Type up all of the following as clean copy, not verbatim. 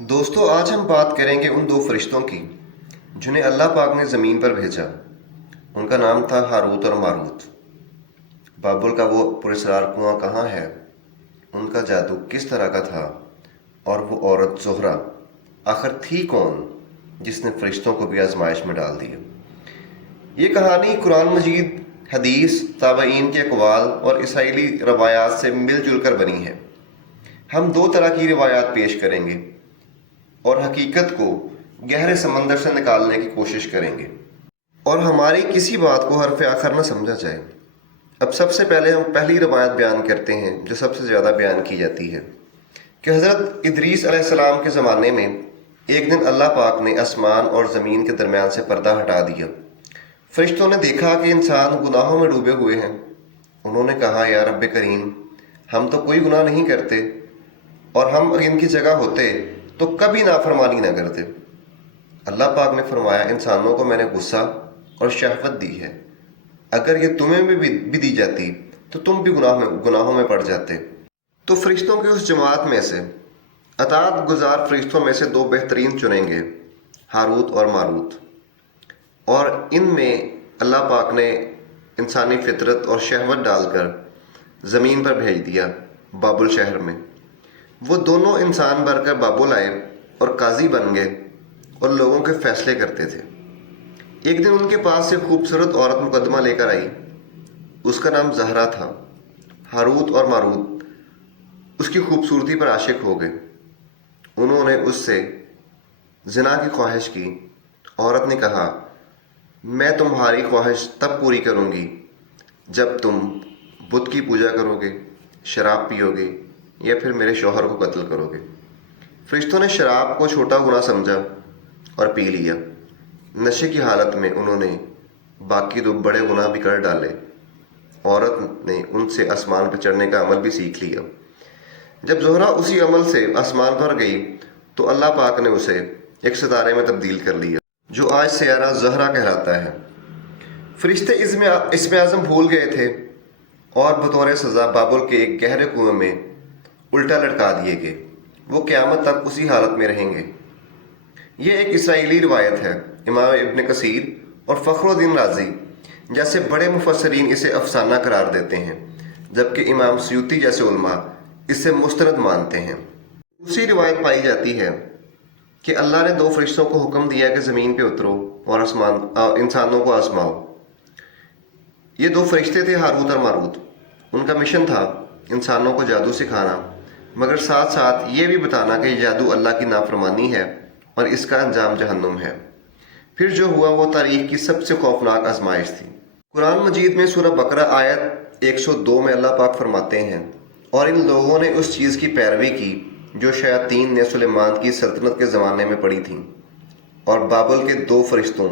دوستو آج ہم بات کریں گے ان دو فرشتوں کی جنہیں اللہ پاک نے زمین پر بھیجا۔ ان کا نام تھا ہاروت اور ماروت۔ بابل کا وہ پراسرار کنواں کہاں ہے، ان کا جادو کس طرح کا تھا، اور وہ عورت زہرہ آخر تھی کون جس نے فرشتوں کو بھی آزمائش میں ڈال دیا۔ یہ کہانی قرآن مجید، حدیث، تابعین کے اقوال اور اسرائیلی روایات سے مل جل کر بنی ہے۔ ہم دو طرح کی روایات پیش کریں گے اور حقیقت کو گہرے سمندر سے نکالنے کی کوشش کریں گے، اور ہماری کسی بات کو حرف آخر نہ سمجھا جائے۔ اب سب سے پہلے ہم پہلی روایت بیان کرتے ہیں جو سب سے زیادہ بیان کی جاتی ہے کہ حضرت ادریس علیہ السلام کے زمانے میں ایک دن اللہ پاک نے آسمان اور زمین کے درمیان سے پردہ ہٹا دیا۔ فرشتوں نے دیکھا کہ انسان گناہوں میں ڈوبے ہوئے ہیں۔ انہوں نے کہا، یا رب کریم، ہم تو کوئی گناہ نہیں کرتے، اور ہم ان کی جگہ ہوتے تو کبھی نافرمانی نہ کرتے۔ اللہ پاک نے فرمایا، انسانوں کو میں نے غصہ اور شہوت دی ہے، اگر یہ تمہیں بھی دی جاتی تو تم بھی گناہوں میں پڑ جاتے۔ تو فرشتوں کی اس جماعت میں سے اطاعت گزار فرشتوں میں سے دو بہترین چنیں گے، ہاروت اور ماروت، اور ان میں اللہ پاک نے انسانی فطرت اور شہوت ڈال کر زمین پر بھیج دیا بابل شہر میں۔ وہ دونوں انسان بن کر بابل آئے اور قاضی بن گئے اور لوگوں کے فیصلے کرتے تھے۔ ایک دن ان کے پاس سے خوبصورت عورت مقدمہ لے کر آئی۔ اس کا نام زہرا تھا۔ ہاروت اور ماروت اس کی خوبصورتی پر عاشق ہو گئے۔ انہوں نے اس سے زنا کی خواہش کی۔ عورت نے کہا، میں تمہاری خواہش تب پوری کروں گی جب تم بت کی پوجا کرو گے، شراب پیو گے، یا پھر میرے شوہر کو قتل کرو گے۔ فرشتوں نے شراب کو چھوٹا گناہ سمجھا اور پی لیا۔ نشے کی حالت میں انہوں نے باقی دو بڑے گناہ بھی کر ڈالے۔ عورت نے ان سے آسمان پہ چڑھنے کا عمل بھی سیکھ لیا۔ جب زہرہ اسی عمل سے آسمان پر گئی تو اللہ پاک نے اسے ایک ستارے میں تبدیل کر لیا، جو آج سیارہ زہرہ کہلاتا ہے۔ فرشتے اسم اعظم بھول گئے تھے اور بطور سزا بابل کے ایک گہرے کنویں میں الٹا لٹکا دیے گئے۔ وہ قیامت تک اسی حالت میں رہیں گے۔ یہ ایک اسرائیلی روایت ہے۔ امام ابن کثیر اور فخر الدین رازی جیسے بڑے مفسرین اسے افسانہ قرار دیتے ہیں، جبکہ امام سیوطی جیسے علماء اسے مستند مانتے ہیں۔ دوسری روایت پائی جاتی ہے کہ اللہ نے دو فرشتوں کو حکم دیا کہ زمین پہ اترو اور انسانوں کو آزماؤ۔ یہ دو فرشتے تھے، ہاروت اور ماروت۔ ان کا مشن تھا انسانوں کو جادو سکھانا، مگر ساتھ ساتھ یہ بھی بتانا کہ یہ جادو اللہ کی نافرمانی ہے اور اس کا انجام جہنم ہے۔ پھر جو ہوا وہ تاریخ کی سب سے خوفناک آزمائش تھی۔ قرآن مجید میں سورہ بقرہ آیت 102 میں اللہ پاک فرماتے ہیں، اور ان لوگوں نے اس چیز کی پیروی کی جو شیاطین نے سلیمان کی سلطنت کے زمانے میں پڑھی تھی، اور بابل کے دو فرشتوں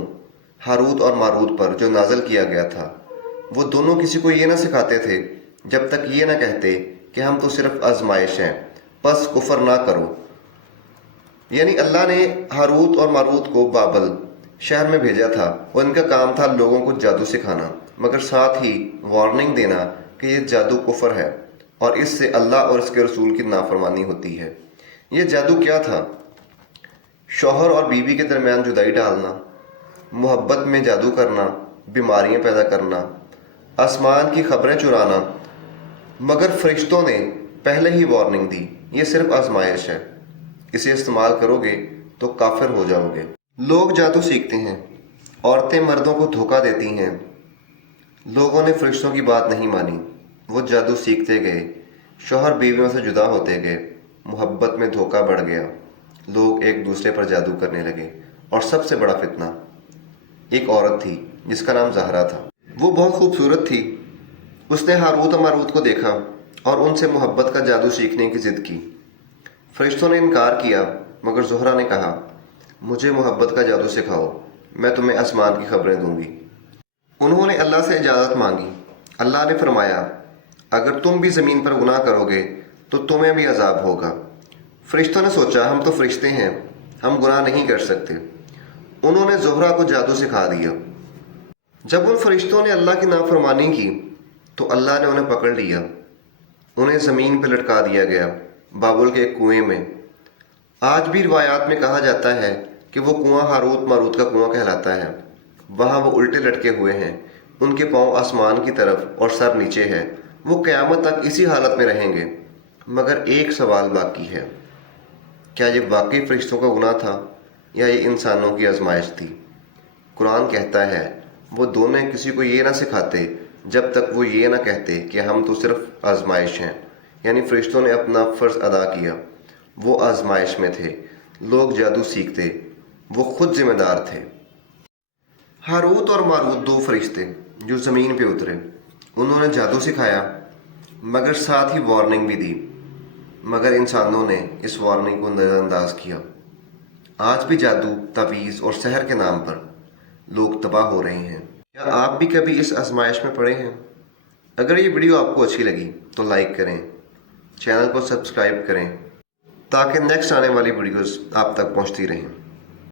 ہاروت اور ماروت پر جو نازل کیا گیا تھا، وہ دونوں کسی کو یہ نہ سکھاتے تھے جب تک یہ نہ کہتے کہ ہم تو صرف آزمائش ہیں، بس کفر نہ کرو۔ یعنی اللہ نے ہاروت اور ماروت کو بابل شہر میں بھیجا تھا اور ان کا کام تھا لوگوں کو جادو سکھانا، مگر ساتھ ہی وارننگ دینا کہ یہ جادو کفر ہے اور اس سے اللہ اور اس کے رسول کی نافرمانی ہوتی ہے۔ یہ جادو کیا تھا؟ شوہر اور بیوی کے درمیان جدائی ڈالنا، محبت میں جادو کرنا، بیماریاں پیدا کرنا، آسمان کی خبریں چرانا۔ مگر فرشتوں نے پہلے ہی وارننگ دی، یہ صرف آزمائش ہے، اسے استعمال کرو گے تو کافر ہو جاؤ گے۔ لوگ جادو سیکھتے ہیں، عورتیں مردوں کو دھوکہ دیتی ہیں۔ لوگوں نے فرشتوں کی بات نہیں مانی، وہ جادو سیکھتے گئے، شوہر بیویوں سے جدا ہوتے گئے، محبت میں دھوکہ بڑھ گیا، لوگ ایک دوسرے پر جادو کرنے لگے۔ اور سب سے بڑا فتنہ، ایک عورت تھی جس کا نام زہرا تھا۔ وہ بہت خوبصورت تھی۔ اس نے ہاروت و ماروت کو دیکھا اور ان سے محبت کا جادو سیکھنے کی ضد کی۔ فرشتوں نے انکار کیا، مگر زہرا نے کہا، مجھے محبت کا جادو سکھاؤ، میں تمہیں آسمان کی خبریں دوں گی۔ انہوں نے اللہ سے اجازت مانگی۔ اللہ نے فرمایا، اگر تم بھی زمین پر گناہ کرو گے تو تمہیں بھی عذاب ہوگا۔ فرشتوں نے سوچا، ہم تو فرشتے ہیں، ہم گناہ نہیں کر سکتے۔ انہوں نے زہرا کو جادو سکھا دیا۔ جب ان فرشتوں نے اللہ کی نافرمانی کی تو اللہ نے انہیں پکڑ لیا۔ انہیں زمین پہ لٹکا دیا گیا، بابل کے ایک کنویں میں۔ آج بھی روایات میں کہا جاتا ہے کہ وہ کنواں ہاروت ماروت کا کنواں کہلاتا ہے۔ وہاں وہ الٹے لٹکے ہوئے ہیں، ان کے پاؤں آسمان کی طرف اور سر نیچے ہے۔ وہ قیامت تک اسی حالت میں رہیں گے۔ مگر ایک سوال باقی ہے، کیا یہ واقعی فرشتوں کا گناہ تھا یا یہ انسانوں کی آزمائش تھی؟ قرآن کہتا ہے وہ دونوں کسی کو یہ نہ سکھاتے جب تک وہ یہ نہ کہتے کہ ہم تو صرف آزمائش ہیں، یعنی فرشتوں نے اپنا فرض ادا کیا، وہ آزمائش میں تھے۔ لوگ جادو سیکھتے، وہ خود ذمہ دار تھے۔ ہاروت اور ماروت دو فرشتے جو زمین پہ اترے، انہوں نے جادو سکھایا مگر ساتھ ہی وارننگ بھی دی، مگر انسانوں نے اس وارننگ کو نظر انداز کیا۔ آج بھی جادو، تعویذ اور سحر کے نام پر لوگ تباہ ہو رہے ہیں۔ کیا آپ بھی کبھی اس آزمائش میں پڑے ہیں؟ اگر یہ ویڈیو آپ کو اچھی لگی تو لائک کریں، چینل کو سبسکرائب کریں تاکہ نیکسٹ آنے والی ویڈیوز آپ تک پہنچتی رہیں۔